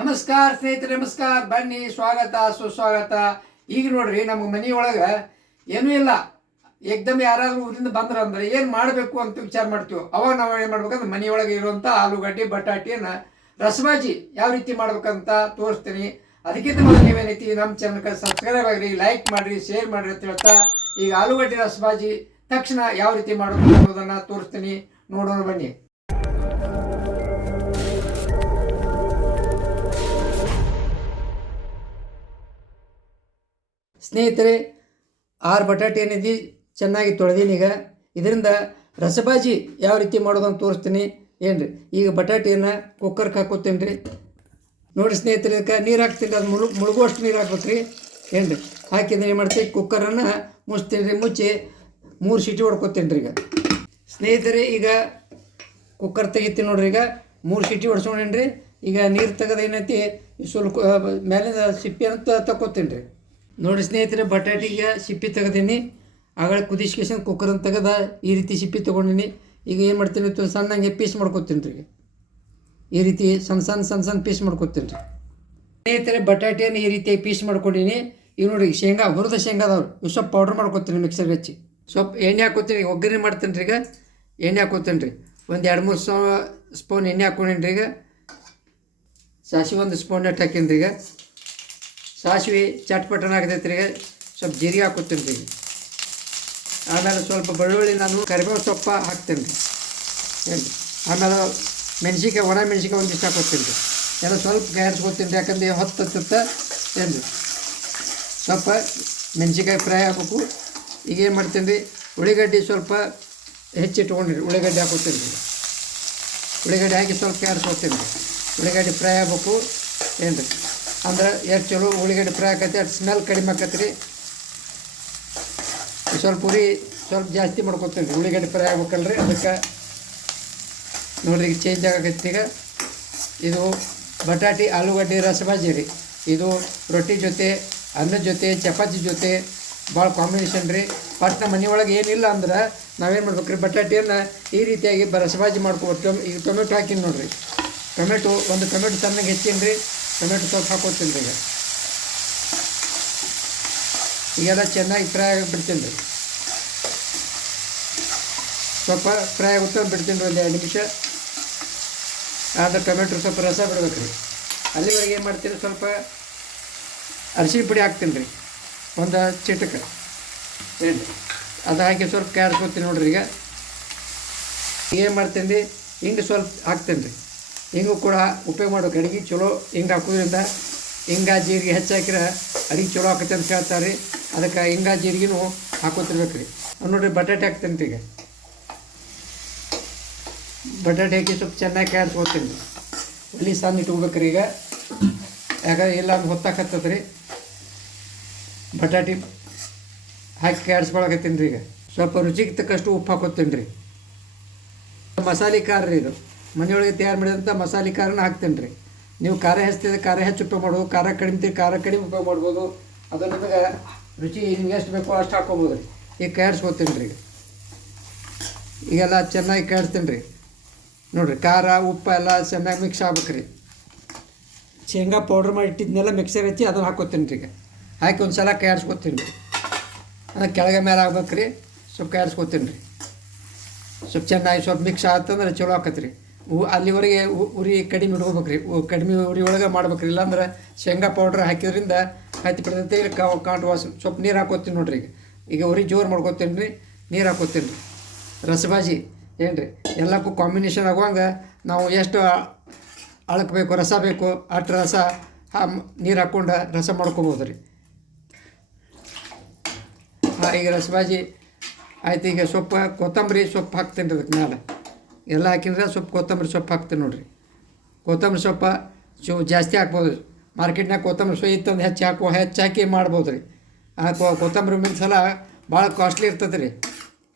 ನಮಸ್ಕಾರ ಸ್ನೇಹಿತರೆ, ನಮಸ್ಕಾರ. ಬನ್ನಿ, ಸ್ವಾಗತ, ಸುಸ್ವಾಗತ. ಈಗ ನೋಡ್ರಿ, ನಮ್ಮ ಮನೆಯೊಳಗೆ ಏನೂ ಇಲ್ಲ. ಏಕ್ದಮ್ ಯಾರಾದ್ರೂ ಊರಿಂದ ಬಂದ್ರೆ ಅಂದ್ರೆ ಏನು ಮಾಡಬೇಕು ಅಂತ ವಿಚಾರ ಮಾಡ್ತೀವಿ, ಅವಾಗ ನಾವು ಏನು ಮಾಡ್ಬೇಕಂದ್ರೆ ಮನೆಯೊಳಗೆ ಇರುವಂಥ ಆಲೂಗಡ್ಡೆ, ಬಟಾಟಿಯನ್ನ, ರಸಬಾಜಿ ಯಾವ ರೀತಿ ಮಾಡ್ಬೇಕಂತ ತೋರಿಸ್ತೀನಿ. ಅದಕ್ಕಿಂತ ಮೊದಲು ನೀವೇನೈತಿ ನಮ್ಮ ಚಾನಲ್ಗೆ ಸಬ್ಸ್ಕ್ರೈಬ್ ಆಗಿರಿ ಲೈಕ್ ಮಾಡಿರಿ ಶೇರ್ ಮಾಡಿರಿ ಅಂತ ಹೇಳ್ತಾ, ಈಗ ಆಲೂಗಡ್ಡೆ, ರಸಬಾಜಿ ತಕ್ಷಣ ಯಾವ ರೀತಿ ಮಾಡಬೇಕು ಅನ್ನೋದನ್ನ ತೋರಿಸ್ತೀನಿ. ನೋಡೋಣ ಬನ್ನಿ. ಸ್ನೇಹಿತರೆ, ಆರು ಬಟಾಟೆ ಏನಿದೆ ಚೆನ್ನಾಗಿ ತೊಳೆದೀನಿ ಈಗ. ಇದರಿಂದ ರಸಬಾಜಿ ಯಾವ ರೀತಿ ಮಾಡೋದಂತ ತೋರಿಸ್ತೀನಿ. ಏನು ರೀ ಈಗ ಬಟಾಟೆಯನ್ನು ಕುಕ್ಕರ್ಗೆ ಹಾಕೋತೀನಿ ರೀ ನೋಡಿ ಸ್ನೇಹಿತರೆ, ಇದಕ್ಕೆ ನೀರು ಹಾಕ್ತೀನಿ ಅದು ಮುಳು, ಮುಳುಗುವಷ್ಟು ನೀರು ಹಾಕ್ಬೇಕ್ರಿ. ಏನ್ರಿ, ಹಾಕಿದ್ರೆ ಏನು ಮಾಡ್ತೀವಿ ಕುಕ್ಕರನ್ನು ಮುಚ್ತೀನಿ ರೀ ಮುಚ್ಚಿ ಮೂರು ಸೀಟಿ ಹೊಡ್ಕೊತೀನಿ ರೀ ಈಗ. ಸ್ನೇಹಿತರೆ, ಈಗ ಕುಕ್ಕರ್ ತೆಗಿತೀನಿ ನೋಡ್ರಿ ಈಗ. ಮೂರು ಸೀಟಿ ಹೊಡ್ಸ್ಕೊಂಡೇನಿ ರೀ ಈಗ ನೀರು ತೆಗೆದು ಏನೈತಿ ಸ್ವಲ್ಪ ಮೇಲಿಂದ ಸಿಪ್ಪಿ ಅಂತ ತಗೋತೀನಿ ರೀ ನೋಡಿ ಸ್ನೇಹಿತರೆ, ಬಟಾಟಿಗೆ ಸಿಪ್ಪಿ ತೆಗೆದೀನಿ. ಆಗಳ ಕುದಿಸ್ಕೇಶನ್ ಅಂತ ತೆಗೆದ ಈ ರೀತಿ ಸಿಪ್ಪಿ ತೊಗೊಂಡಿನಿ. ಈಗ ಏನು ಮಾಡ್ತೀನಿ ಸಣ್ಣಂಗೆ ಪೀಸ್ ಮಾಡ್ಕೊತೀನಿ ರೀ ಈ ರೀತಿ ಸಣ್ಣ ಸಣ್ಣ ಸಣ್ಣ ಸಣ್ಣ ಪೀಸ್ ಮಾಡ್ಕೊತೀನಿ ರೀ. ಸ್ನೇಹಿತರೆ, ಬಟಾಟಿಯನ್ನು ಈ ರೀತಿ ಪೀಸ್ ಮಾಡ್ಕೊಂಡಿನಿ. ಈಗ ನೋಡಿ, ಶೇಂಗಾ ಹುರಿದ ಶೇಂಗಾ ಅದಾವ್ರಿ. ಇವು ಸ್ವಲ್ಪ ಪೌಡ್ರ್ ಮಾಡ್ಕೊತೀನಿ ಮಿಕ್ಸರ್ ಹಚ್ಚಿ. ಸ್ವಲ್ಪ ಎಣ್ಣೆ ಹಾಕೋತೀನಿ ಒಗ್ಗರಣೆ ಮಾಡ್ತೀನಿ ರೀ ಈಗ. ಎಣ್ಣೆ ಹಾಕೋತೀನಿ ರೀ. ಒಂದು ಎರಡು ಮೂರು ಸ್ಪೂನ್ ಎಣ್ಣೆ ಹಾಕೊಂಡೀನಿ ರೀ ಈಗ. ಸಾಸಿವೆ ಒಂದು ಸ್ಪೂನ್ ಅಟ್ಟು ಹಾಕೀನಿ ರೀ ಈಗ. ಸಾಸಿವೆ ಚಟ್ಪಟನ ಆಗತೈತೆ ರೀ ಈಗ ಸ್ವಲ್ಪ ಜೀರಿಗೆ ಹಾಕೋತೀನಿ ರೀ ಆಮೇಲೆ ಸ್ವಲ್ಪ ಬೆಳ್ಳುಳ್ಳಿ ನಾನು ಕರಿಬೇವು ಸೊಪ್ಪ ಹಾಕ್ತೀನಿ. ರೀ ಏನು? ಆಮೇಲೆ ಮೆಣಸಿನ್ಕಾಯಿ, ಒಣ ಮೆಣಸಿನ್ಕಾಯಿ ಒಂದಿಷ್ಟು ಹಾಕೋತೀನಿ ರೀ ಎಲ್ಲ ಸ್ವಲ್ಪ ಗಾಯಿಸ್ಕೊತೀನಿ ರೀ ಯಾಕಂದ್ರೆ ಹೊತ್ತು ಹತ್ತತ್ತ ಏನು? ಸ್ವಲ್ಪ ಮೆಣಸಿನ್ಕಾಯಿ ಫ್ರೈ ಹಾಕಬೇಕು ಈಗ ಏನು ಮಾಡ್ತೀನಿ ರೀ ಉಳ್ಳಿಗಡ್ಡೆ ಸ್ವಲ್ಪ ಹೆಚ್ಚಿಟ್ಕೊಂಡಿರಿ. ಉಳ್ಳಿಗಡ್ಡೆ ಹಾಕೋತೀನಿ ರೀ ಉಳ್ಳಿಗಡ್ಡೆ ಹಾಕಿ ಸ್ವಲ್ಪ ಕ್ಯಾರ್ಸ್ಕೊತೀನಿ ರೀ ಉಳ್ಳಿಗಡ್ಡೆ ಫ್ರೈ ಆಗ್ಬೇಕು. ಏನು ರೀ ಅಂದ್ರೆ ಎಷ್ಟು ಚಲೋ ಉಳ್ಳಿಗಡ್ಡೆ ಫ್ರೈ ಆಕೈತಿ, ಅಷ್ಟು ಸ್ಮೆಲ್ ಕಡಿಮೆ ಆಕೈತಿ ರೀ ಸ್ವಲ್ಪ ಉರಿ ಸ್ವಲ್ಪ ಜಾಸ್ತಿ ಮಾಡ್ಕೊತೀನಿ ರೀ, ಉಳ್ಳಿಗಡ್ಡೆ ಫ್ರೈ ಆಗ್ಬೇಕಲ್ರಿ, ಅದಕ್ಕೆ ನೋಡ್ರಿ ಈಗ ಚೇಂಜ್ ಆಗಕೈತಿ ಈಗ. ಇದು ಬಟಾಟಿ, ಆಲೂಗಡ್ಡೆ, ರಸಬಾಜಿ ರೀ. ಇದು ರೊಟ್ಟಿ ಜೊತೆ ಅನ್ನದ ಜೊತೆ, ಚಪಾತಿ ಜೊತೆ, ಭಾಳ ಕಾಂಬಿನೇಷನ್ ರೀ. ಬಟ್ ನಮ್ಮ ಮನೆಯೊಳಗೆ ಏನಿಲ್ಲ ಅಂದ್ರೆ ನಾವೇನು ಮಾಡ್ಬೇಕು ರೀ ಬಟಾಟಿಯನ್ನು ಈ ರೀತಿಯಾಗಿ ಬ, ರಸಬಾಜಿ ಮಾಡ್ಕೊಬೇಕು ಈಗ ಟೊಮೆಟೊ ಹಾಕಿನಿ ನೋಡಿರಿ. ಟೊಮೆಟೊ ಒಂದು ಟೊಮೆಟೊ ಚೆನ್ನಾಗಿ ಹೆಚ್ಚೀನಿ ರೀ ಟೊಮೆಟೊ ಸಾಸ್ ಹಾಕೋತೀನಿ ರೀ ಈಗ. ಈಗೆಲ್ಲ ಚೆನ್ನಾಗಿ ಫ್ರೈ ಆಗಿ ಬಿಡ್ತೀನಿ ರೀ. ಸ್ವಲ್ಪ ಫ್ರೈ ಆಗುತ್ತೆ ಬಿಡ್ತೀನಿ ರೀ ಒಂದು ಎರಡು ನಿಮಿಷ. ಆದರೆ ಟೊಮೆಟೊ ಸ್ವಲ್ಪ ರಸ ಬಿಡ್ಬೇಕು ರೀ. ಅಲ್ಲಿವರೆಗೆ ಏನು ಮಾಡ್ತೀನಿ ಸ್ವಲ್ಪ ಅರಿಶಿನ ಪುಡಿ ಹಾಕ್ತೀನಿ ರೀ. ಒಂದು ಚಿಟಕ್ಕೆ ಏನು? ಅದು ಹಾಕಿ ಸ್ವಲ್ಪ ಕ್ಯಾರ್ಸ್ಕೊತೀನಿ ನೋಡ್ರಿ ಈಗ. ಏನು ಮಾಡ್ತೀನಿ ರೀ? ಹಿಂಗೆ ಸ್ವಲ್ಪ ಹಾಕ್ತೀನಿ ರೀ. ಹಿಂಗೂ ಕೂಡ ಉಪಯೋಗ ಮಾಡ್ಬೇಕು ಅಡಿಗೆ ಚಲೋ, ಹಿಂಗೆ ಹಾಕೋದ್ರಿಂದ ಹಿಂಗ ಜೀರಿಗೆ ಹೆಚ್ಚು ಅಡಿಗೆ ಚಲೋ ಆಕತ್ತೆ ಅಂತ ಹೇಳ್ತಾರೆ. ರೀ ಅದಕ್ಕೆ ಹಿಂಗ ಜೀರಿಗೆನೂ ಹಾಕೋತಿರ್ಬೇಕು ರೀ. ನೋಡಿರಿ ಬಟಾಟೆ ಹಾಕ್ತೀನಿ ಈಗ. ಬಟಾಟೆ ಹಾಕಿ ಸ್ವಲ್ಪ ಚೆನ್ನಾಗಿ ಕ್ಯಾರ್ಸ್ಕೊತೀನಿ ಒಲಿ ಸಣ್ಣ ಇಟ್ಕೋಬೇಕ್ರಿ ಈಗ. ಯಾಕಂದ್ರೆ ಇಲ್ಲ ಅಂದ್ರೆ ಹೊತ್ತಾಕತ್ತದ ರೀ. ಬಟಾಟಿ ಹಾಕಿ ಕ್ಯಾಡ್ಸ್ಕೊಳಕತ್ತೀನಿ ರೀ ಈಗ. ಸ್ವಲ್ಪ ರುಚಿಗೆ ತಕ್ಕಷ್ಟು ಉಪ್ಪು ಹಾಕೋತೀನಿ ರೀ. ಮಸಾಲೆ ಖಾರ ರೀ ಇದು. ಮನೆಯೊಳಗೆ ತಯಾರು ಮಾಡಿದಂಥ ಮಸಾಲೆ ಖಾರನ ಹಾಕ್ತೇನೆ ರೀ. ನೀವು ಖಾರ ಹೆಚ್ಚಿದ್ರೆ ಖಾರ ಹೆಚ್ಚು ಉಪಯೋಗ ಮಾಡ್ಬೋದು, ಖಾರ ಕಡಿಮೆ ಖಾರ ಕಡಿಮೆ ಉಪಯೋಗ ಮಾಡ್ಬೋದು. ಅದು ನಿಮಗೆ ರುಚಿ ನಿಮ್ಗೆ ಎಷ್ಟು ಬೇಕೋ ಅಷ್ಟು ಹಾಕ್ಕೊಬೋದು ರೀ. ಈಗ ಕಯಾರಿಸ್ಕೊತೀನಿ ರೀ. ಈಗ ಈಗೆಲ್ಲ ಚೆನ್ನಾಗಿ ಕಯಾರಿಸ್ತೀನಿ ರೀ. ನೋಡಿರಿ, ಖಾರ, ಉಪ್ಪು ಎಲ್ಲ ಚೆನ್ನಾಗಿ ಮಿಕ್ಸ್ ಆಗ್ಬೇಕು ರೀ. ಶೇಂಗಾ ಪೌಡ್ರ್ ಮಾಡಿ ಇಟ್ಟಿದ್ನೆಲ್ಲ ಮಿಕ್ಸರ್ ಹಚ್ಚಿ ಅದನ್ನು ಹಾಕೋತೀನಿ ರೀ ಈಗ. ಹಾಕಿ ಒಂದು ಸಲ ಕಯಾರಿಸ್ಕೊತೀನಿ ರೀ. ಅದು ಕೆಳಗೆ ಮೇಲೆ ಆಗ್ಬೇಕು ರೀ. ಸ್ವಲ್ಪ ಕಯಾರಿಸ್ಕೊತೀನಿ ರೀ. ಸ್ವಲ್ಪ ಚೆನ್ನಾಗಿ ಸ್ವಲ್ಪ ಮಿಕ್ಸ್ ಆತಂದ್ರೆ ಚಲೋ ಆಕತ್ರಿ. ಅಲ್ಲಿವರೆಗೆ ಉರಿ ಕಡಿಮೆ ಇಟ್ಕೋಬೇಕ್ರಿ ಕಡಿಮೆ ಉರಿ ಒಳಗೆ ಮಾಡ್ಬೇಕ್ರಿ. ಇಲ್ಲಾಂದ್ರೆ ಶೇಂಗಾ ಪೌಡ್ರ್ ಹಾಕಿದ್ರಿಂದ ಹತ್ತಿ ಬಿಡ್ತೈತಿ ಕಾವು ಕಾಂಟ್ ವಾಸ ಸ್ವಲ್ಪ ನೀರು ಹಾಕೋತೀನಿ ನೋಡ್ರಿ ಈಗ. ಈಗ ಉರಿ ಜೋರು ಮಾಡ್ಕೋತೀನಿ ರೀ ನೀರು ಹಾಕೋತೀನಿ ರೀ ರಸಭಾಜಿ ಏನು ರೀ ಎಲ್ಲಕ್ಕೂ ಕಾಂಬಿನೇಷನ್ ಆಗುವಂಗೆ ನಾವು ಎಷ್ಟು ಅಳಕಬೇಕು, ರಸ ಬೇಕು ಅಷ್ಟು ರಸ ನೀರು ಹಾಕ್ಕೊಂಡು ರಸ ಮಾಡ್ಕೊಬೋದು ರೀ ಹಾಂ, ಈಗ ರಸಭಾಜಿ ಆಯ್ತು. ಈಗ ಸೊಪ್ಪು, ಕೊತ್ತಂಬರಿ ಸೊಪ್ಪು ಹಾಕ್ತೀನಿ ರೀ ಅದಕ್ಕೆ ಮೇಲೆ ಎಲ್ಲ ಹಾಕಿದ್ರೆ ಸ್ವಲ್ಪ ಕೊತ್ತಂಬರಿ ಸೊಪ್ಪು ಹಾಕ್ತೀನಿ ನೋಡಿರಿ. ಕೊತ್ತಂಬರಿ ಸೊಪ್ಪು ಸೊ ಜಾಸ್ತಿ ಹಾಕ್ಬೋದು. ಮಾರ್ಕೆಟ್ನಾಗ ಕೊತ್ತಂಬರಿ ಸೊಪ್ಪು ಇತ್ತಂದು ಹೆಚ್ಚು ಹಾಕುವ, ಹೆಚ್ಚು ಹಾಕಿ ಮಾಡ್ಬೋದು ರೀ ಆ ಕೊತ್ತಂಬರಿ ಸಲ ಭಾಳ ಕಾಸ್ಟ್ಲಿ ಇರ್ತದೆ ರೀ.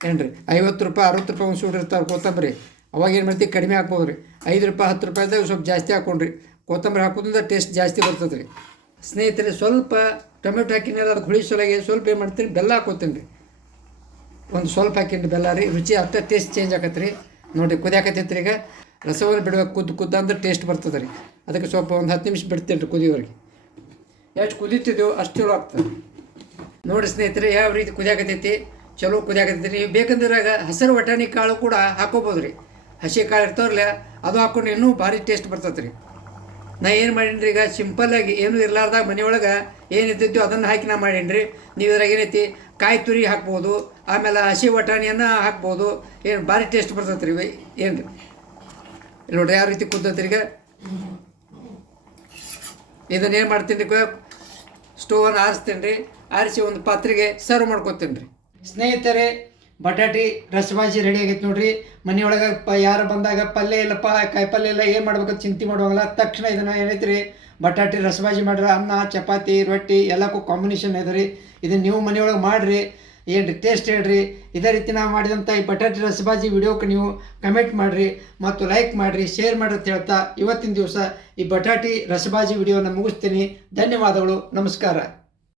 ಏನು ರೀ ಐವತ್ತು ರೂಪಾಯಿ, ಅರವತ್ತು ರೂಪಾಯಿ ಒಂದು ಸೂಡ್ ಇರ್ತಾವೆ ಕೊತ್ತಂಬರಿ. ಅವಾಗ ಏನು ಮಾಡ್ತೀವಿ ಕಡಿಮೆ ಹಾಕ್ಬೋದು ರೀ ಐದು ರೂಪಾಯಿ, ಹತ್ತು ರೂಪಾಯಿದಾಗ ಸ್ವಲ್ಪ ಜಾಸ್ತಿ ಹಾಕ್ಕೊಂಡ್ರಿ ಕೊತ್ತಂಬರಿ ಹಾಕೋದ್ರಿಂದ ಟೇಸ್ಟ್ ಜಾಸ್ತಿ ಬರ್ತದೆ ರೀ. ಸ್ನೇಹಿತರೆ, ಸ್ವಲ್ಪ ಟೊಮೆಟೊ ಹಾಕಿನಲ್ಲ ಅದು ಹುಳಿ ಸೊಲಗೆ ಸ್ವಲ್ಪ ಏನು ಮಾಡ್ತೀನಿ? ಬೆಲ್ಲ ಹಾಕೋತೀನಿ ರೀ. ಒಂದು ಸ್ವಲ್ಪ ಹಾಕಿನಿ ಬೆಲ್ಲ ರೀ. ರುಚಿ ಅಷ್ಟೇ ಟೇಸ್ಟ್ ಚೇಂಜ್ ಆಗತ್ತೆ ರೀ. ನೋಡಿರಿ ಕುದಿಯಾಕತ್ತೈತ್ರಿ ಈಗ. ರಸವನ್ನು ಬಿಡ್ಬೇಕು ಕುದ್ದು ಕುದ್ದು ಅಂದ್ರೆ ಟೇಸ್ಟ್ ಬರ್ತದೆ ರೀ. ಅದಕ್ಕೆ ಸ್ವಲ್ಪ ಒಂದು ಹತ್ತು ನಿಮಿಷ ಬಿಡ್ತೀನಿ ರೀ ಕುದಿಯೋರಿಗೆ. ಎಷ್ಟು ಕುದೀತಿದ್ದೆವು ಅಷ್ಟು ಚಲೋ ಆಗ್ತದೆ. ನೋಡಿ ಸ್ನೇಹಿತರೆ, ಯಾವ ರೀತಿ ಕುದಿಯಾಕತ್ತೈತಿ ಚಲೋ ಕುದಿಯಾಕತ್ತೈತಿ ನೀವು ಬೇಕಂದ್ರೆ ಆಗ ಹಸಿರು ವಟಾಣಿ ಕಾಳು ಕೂಡ ಹಾಕೋಬೋದು ರೀ. ಹಸಿ ಕಾಳು ಇರ್ತಾವ್ರಲ್ಲ ಅದು ಹಾಕೊಂಡು ಇನ್ನೂ ಭಾರಿ ಟೇಸ್ಟ್ ಬರ್ತದೆ ರೀ. ನಾ ಏನು ಮಾಡೀನಿ ಈಗ? ಸಿಂಪಲ್ಲಾಗಿ ಏನೂ ಇರಲಾರ್ದಾಗ ಮನೆಯೊಳಗೆ ಏನಿರ್ತೈತಿ ಅದನ್ನು ಹಾಕಿ ನಾ ಮಾಡೀನಿ ನೀವು ಇದ್ರಾಗ ಏನೈತಿ ಕಾಯಿ ತುರಿ ಹಾಕ್ಬೋದು, ಆಮೇಲೆ ಹಸಿ ವಟಾಣಿಯನ್ನು ಹಾಕ್ಬೋದು. ಏನು ಭಾರಿ ಟೇಸ್ಟ್ ಬರ್ತೈತೆ ರೀ ಏನು ರೀ ಇಲ್ಲಿ ನೋಡ್ರಿ ಯಾವ ರೀತಿ ಕುದ್ದೈತೆ ಈಗ. ಇದನ್ನ ಏನು ಮಾಡ್ತೀನಿ ರೀ ಸ್ಟೋವನ್ನು ಆರಿಸ್ತೀನಿ ರೀ. ಆರಿಸಿ ಒಂದು ಪಾತ್ರೆಗೆ ಸರ್ವ್ ಮಾಡ್ಕೊತೀನಿ ರೀ. ಸ್ನೇಹಿತರೆ ಬಟಾಟಿ ರಸಬಾಜಿ ರೆಡಿ ಆಗೈತೆ ನೋಡ್ರಿ. ಮನೆಯೊಳಗೆ ಪ ಯಾರು ಬಂದಾಗ ಪಲ್ಯ ಇಲ್ಲಪ್ಪ, ಕಾಯಿ ಪಲ್ಯ ಇಲ್ಲ, ಏನು ಮಾಡ್ಬೇಕು ಚಿಂತೆ ಮಾಡುವಾಗಲ್ಲ. ತಕ್ಷಣ ಇದನ್ನು ಏನೈತ್ರಿ ಬಟಾಟಿ, ರಸಬಾಜಿ ಮಾಡ್ರಿ. ಅನ್ನ, ಚಪಾತಿ, ರೊಟ್ಟಿ ಎಲ್ಲಕ್ಕೂ ಕಾಂಬಿನೇಷನ್ ಇದೆ ರೀ. ಇದನ್ನು ನೀವು ಮನೆಯೊಳಗೆ ಮಾಡಿರಿ. ಏನು ರೀ ಟೇಸ್ಟ್ ಹೇಳ್ರಿ. ಇದೇ ರೀತಿ ನಾವು ಮಾಡಿದಂಥ ಈ ಬಟಾಟಿ, ರಸಬಾಜಿ ವಿಡಿಯೋಕ್ಕೆ ನೀವು ಕಮೆಂಟ್ ಮಾಡಿರಿ. ಮತ್ತು ಲೈಕ್ ಮಾಡಿರಿ ಶೇರ್ ಮಾಡಿರಿ ಅಂತ ಹೇಳ್ತಾ ಇವತ್ತಿನ ದಿವಸ ಈ ಬಟಾಟಿ, ರಸಬಾಜಿ ವಿಡಿಯೋನ ಮುಗಿಸ್ತೀನಿ. ಧನ್ಯವಾದಗಳು. ನಮಸ್ಕಾರ.